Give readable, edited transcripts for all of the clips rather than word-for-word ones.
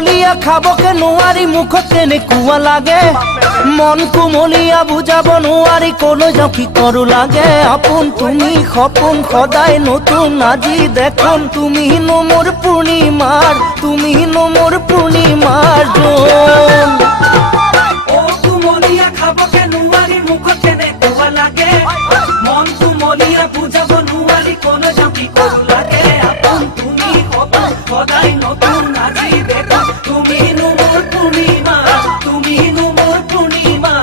কুমলীয়া খাব কে নোৱাৰি মুখত কেনে কুয়া লাগে মন কুমলীয়া বুজাব নোৱাৰি কলৈ যাওঁ কি কৰো লাগে আপোন তুমি সপোন সদায় নতুন আজি দেখোন তুমি নো মোৰ পূৰ্ণিমাৰ তুমি নো মোৰ পূৰ্ণিমাৰ জোন ও কুমলীয়া খাব কে নোৱাৰি মুখত কেনে কুয়া লাগে মন কুমলীয়া বুজাব নোৱাৰি কলৈ যাওঁ কি কৰো লাগে আপোন তুমি সপোন সদায় নতুন আজি দেখোন তুমি নো মোৰ পূৰ্ণিমা তুমি নো মোৰ পূৰ্ণিমা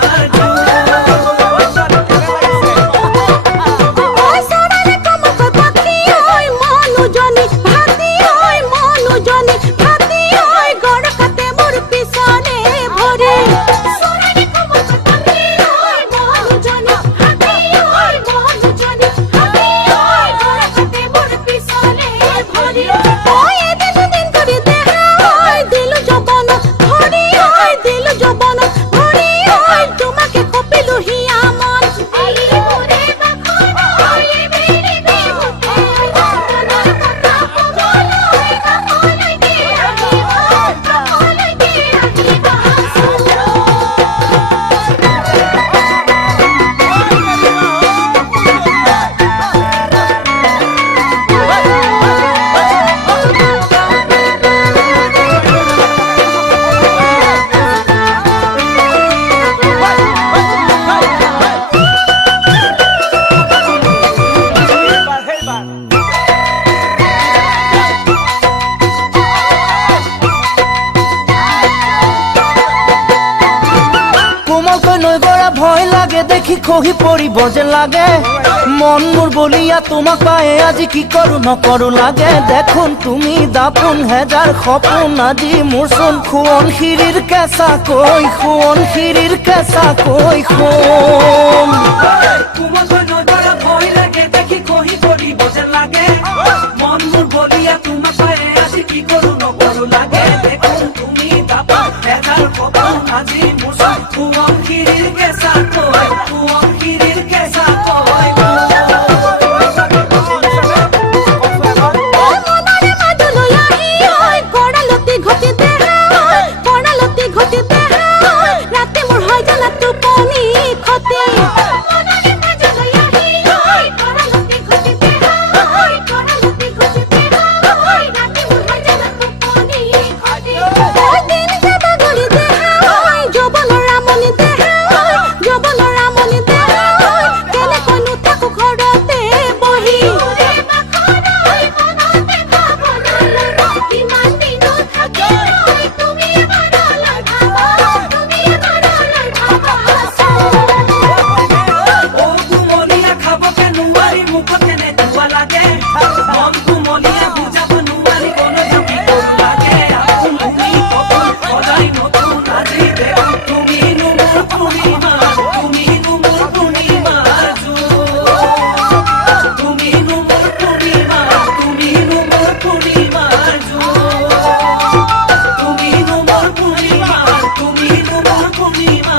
ভয় লাগে দেখি খহি পৰিব যে লাগে মন মোৰ বলিয়া তোমাক পায়ে আজি কি কৰো নকৰো লাগে দেখোন তুমি দাপোন হেজাৰ সপোন আজি মোৰ চোন সোৱণশিৰিৰ কেঁচা কৈ সোৱণশিৰিৰ কেঁচা কৈ সোণ ভয় লাগে দেখি খহি পৰিব যে লাগে মন মোৰ বলিয়া তোমাক পায়ে আজি কি কৰো নকৰো লাগে দেখোন তুমি দাপোন হেজাৰ সপোন আজি মোৰ চোন সোৱণশিৰিৰ কেঁচা কৈ সোৱণশিৰিৰ কেঁচা কৈ Purnima